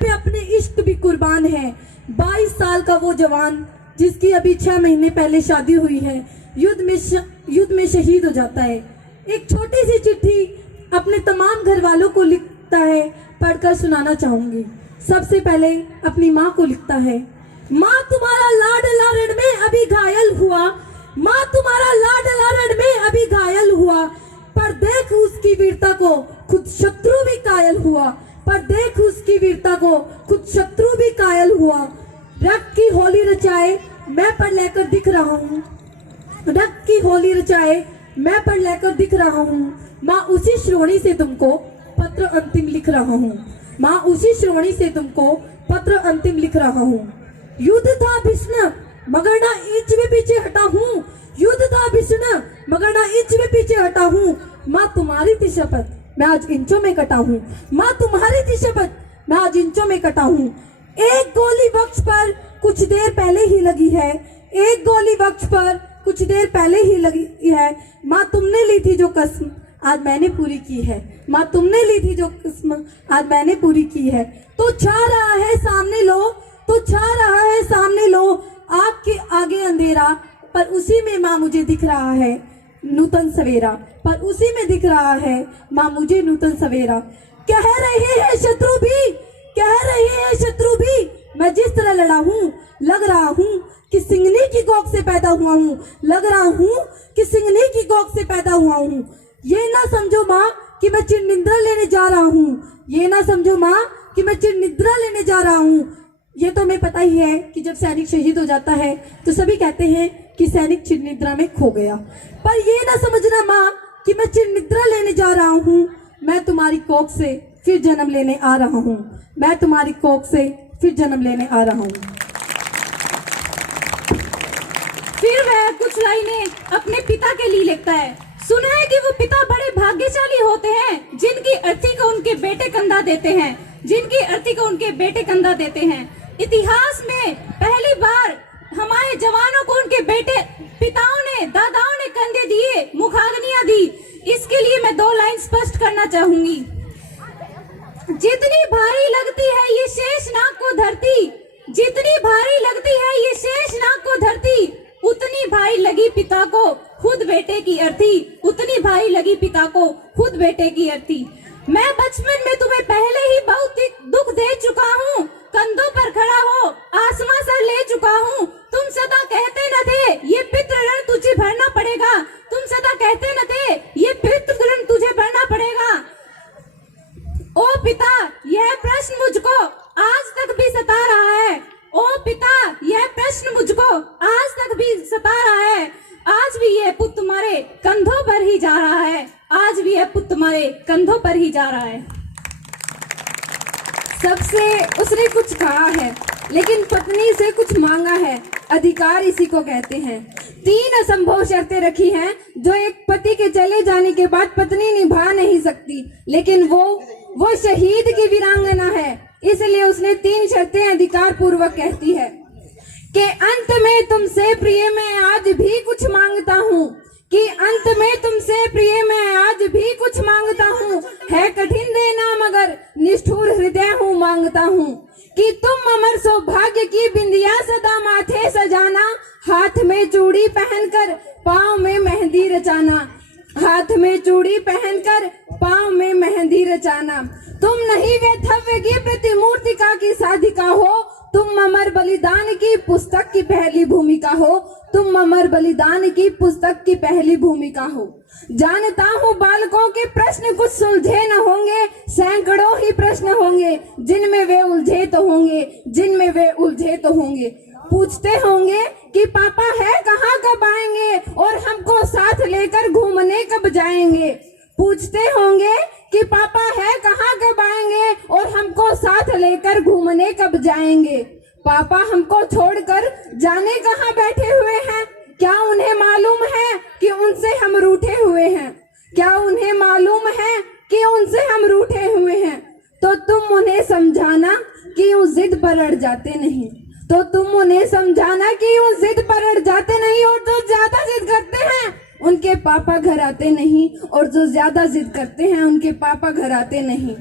पे अपने इश्क भी कुर्बान है। 22 साल का वो जवान जिसकी अभी 6 महीने पहले शादी हुई है, युद्ध में शहीद हो जाता है। एक छोटी सी चिट्ठी अपने तमाम घर वालों को लिखता है, पढ़कर सुनाना चाहूंगी। सबसे पहले अपनी माँ को लिखता है, माँ तुम्हारा लाडला रण में अभी घायल हुआ, माँ तुम्हारा लाडला रण में अभी घायल हुआ, पर देख उसकी वीरता को खुद शत्रु भी कायल हुआ, पर देख उसकी वीरता को खुद शत्रु भी कायल हुआ। रक्त की होली रचाए मैं पर लेकर दिख रहा हूँ, रक्त की होली रचाए मैं पर लेकर दिख रहा हूँ। माँ उसी श्रोणी से तुमको पत्र अंतिम लिख रहा हूँ, माँ उसी श्रोणी से तुमको पत्र अंतिम लिख रहा हूँ। युद्ध था भीषण मगर ना इंच भी पीछे हटा हूँ, युद्ध था भीषण मगर ना इंच भी पीछे हटा हूँ। माँ तुम्हारी थी शपथ मैं आज इंचों में कटा हूँ, माँ तुम्हारी थी शपथ मैं आज इंचों में कटा हूँ। एक गोली वक्ष पर कुछ देर पहले ही लगी है, एक गोली वक्ष पर कुछ देर पहले ही लगी है। माँ तुमने ली थी जो कसम आज मैंने पूरी की है, माँ तुमने ली थी जो कसम आज मैंने पूरी की है। तो छा रहा है सामने लो, तो छा रहा है सामने लो, आपके आगे अंधेरा पर उसी में माँ मुझे दिख रहा है नूतन सवेरा, पर उसी में दिख रहा है माँ मुझे नूतन सवेरा। कह रहे हैं शत्रु भी, कह रहे हैं शत्रु भी, मैं जिस तरह लड़ा हूँ लग रहा हूँ कि सिंगनी की कोख से पैदा हुआ हूँ, लग रहा हूँ कि सिंगनी की कोख से पैदा हुआ हूँ। ये ना समझो माँ कि मैं चिर निद्रा लेने जा रहा हूँ, ये ना समझो माँ कि मैं चिर निद्रा लेने जा रहा हूँ। ये तो हमें पता ही है कि जब सैनिक शहीद हो जाता है तो सभी कहते हैं कि सैनिक चिर निद्रा में खो गया, पर ये ना समझना माँ कि मैं चिर निद्रा लेने जा रहा हूँ। मैं तुम्हारी कोख से फिर जन्म लेने आ रहा हूँ, मैं तुम्हारी कोख से फिर जन्म लेने आ रहा हूँ। फिर वह कुछ लाइनें अपने पिता के लिए लिखता है। सुना है कि वो पिता बड़े भाग्यशाली होते हैं जिनकी अर्थी को उनके बेटे कंधा देते हैं, जिनकी अर्थी को उनके बेटे कंधा देते हैं। इतिहास में पहली बार हमारे जवानों को उनके बेटे पिताओं ने, दादाओं ने कंधे दिए, मुखाग्नियां दी। इसके लिए मैं 2 लाइन स्पष्ट करना चाहूंगी। जितनी भारी लगती है ये शेषनाग को धरती, जितनी भारी लगती है ये शेषनाग को धरती, उतनी भारी लगी पिता को खुद बेटे की अर्थी, उतनी भारी लगी पिता को खुद बेटे की अर्थी। मैं बचपन में तुम्हें पहले ही बहुत दुख दे चुका हूँ, कंधों पर खड़ा हो आसमां सर ले चुका हूँ। तुम सदा कहते न थे ये पितृ ऋण तुझे भरना पड़ेगा, तुम सदा कहते न थे ये पितृ ऋण तुझे भरना पड़ेगा। ओ पिता यह प्रश्न मुझको आज तक भी सता रहा है, ओ पिता यह प्रश्न मुझको आज तक भी सता रहा है। आज भी यह पुत्र तुम्हारे कंधों पर ही जा रहा है, आज भी यह पुत्र तुम्हारे कंधों पर ही जा रहा है। सबसे उसने कुछ कहा है लेकिन पत्नी से कुछ मांगा है, अधिकार इसी को कहते हैं। 3 असंभव शर्तें रखी हैं जो एक पति के चले जाने के बाद पत्नी निभा नहीं सकती, लेकिन वो शहीद की वीरांगना है, इसलिए उसने 3 शर्तें अधिकार पूर्वक कहती है कि अंत में तुमसे प्रिय मैं आज भी कुछ मांगता हूँ, कि अंत में तुमसे प्रिय मैं आज भी कुछ मांगता हूँ। है कठिन देना मगर निष्ठुर हृदय हूँ मांगता हूँ, कि तुम अमर सौभाग्य की बिंदिया सदा माथे सजाना, हाथ में चूड़ी पहनकर पाँव में मेहंदी रचाना, हाथ में चूड़ी पहनकर पाँव में मेहंदी रचाना। तुम नहीं वैधव्य की प्रतिमूर्तिका की साधिका हो, तुम अमर बलिदान की पुस्तक की पहली भूमिका हो, तुम अमर बलिदान की पुस्तक की पहली भूमिका हो। जानता हूँ बालकों के प्रश्न कुछ सुलझे न होंगे, सैकड़ों ही प्रश्न होंगे जिनमें वे उलझे तो होंगे, जिनमें वे उलझे तो होंगे। पूछते होंगे कि पापा है कहाँ, कब आएंगे और हमको साथ लेकर घूमने कब जाएंगे। पूछते होंगे कि पापा है कहाँ, कब आएंगे और हमको साथ लेकर घूमने कब जाएंगे। पापा हमको छोड़कर जाने कहाँ बैठे हुए हैं, क्या उन्हें मालूम है कि उनसे हम रूठे हुए हैं, क्या उन्हें मालूम है कि उनसे हम रूठे हुए हैं। तो तुम उन्हें समझाना कि यूं जिद पर अड़ जाते नहीं, तो तुम उन्हें समझाना कि यूं जिद पर अड़ जाते नहीं, और जो ज्यादा जिद करते हैं उनके पापा घर आते नहीं, और जो ज्यादा जिद करते हैं उनके पापा घर आते नहीं।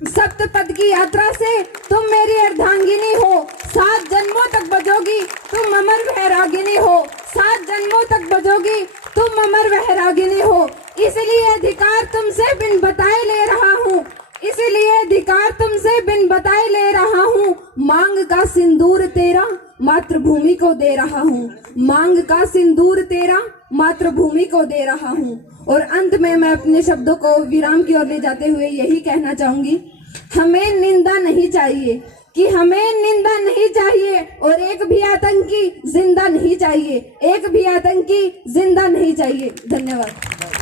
सप्त पद की यात्रा से तुम मेरी अर्धांगिनी हो, 7 जन्मों तक बजोगी तुम अमर वैरागिनी हो, 7 जन्मों तक बजोगी तुम अमर वैरागिनी हो। इसलिए अधिकार तुमसे बिन बताए ले रहा हूँ, इसलिए अधिकार तुमसे बिन बताए ले रहा हूँ। मांग का सिंदूर तेरा मातृभूमि को दे रहा हूँ, मांग का सिंदूर तेरा मातृभूमि को दे रहा हूँ। और अंत में मैं अपने शब्दों को विराम की ओर ले जाते हुए यही कहना चाहूंगी, हमें निंदा नहीं चाहिए, कि हमें निंदा नहीं चाहिए और एक भी आतंकी जिंदा नहीं चाहिए, एक भी आतंकी जिंदा नहीं चाहिए। धन्यवाद।